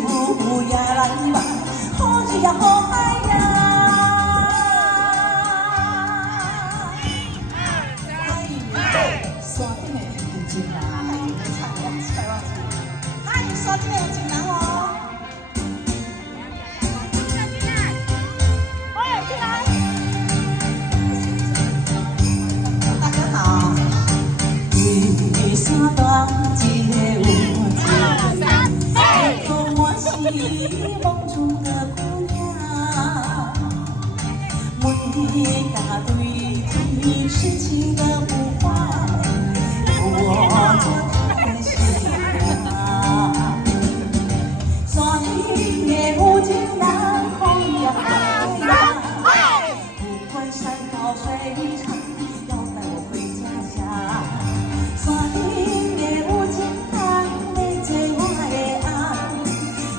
也来吧，好日呀好海呀！山顶的有情人，嗨，山顶的有情人哦。大家好。为山端一个有情，说我是梦中的姑娘，每家对天痴情的呼唤，我做他的新娘。山顶的有情人，风呀海呀，不管山高水长，要带我回家乡。山顶的有情人，要做我的红，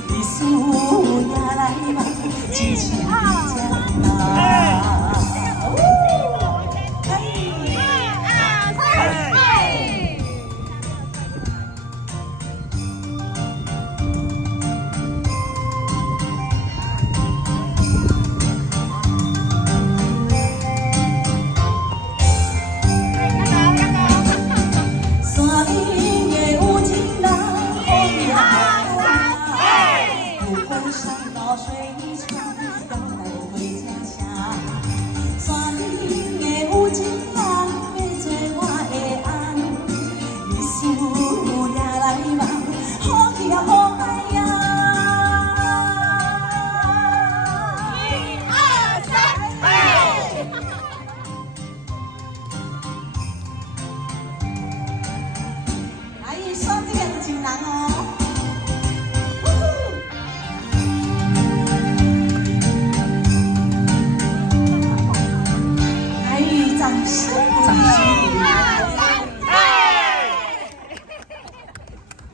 历史也来吧，真情真难。山顶的有情人，风呀海呀，不管山高水长，要带我回家乡。山顶的有情人，要做我的红，历史也来吧，好日呀好海呀！1、2、3，来，山顶的有情人哦。来，掌声，掌声。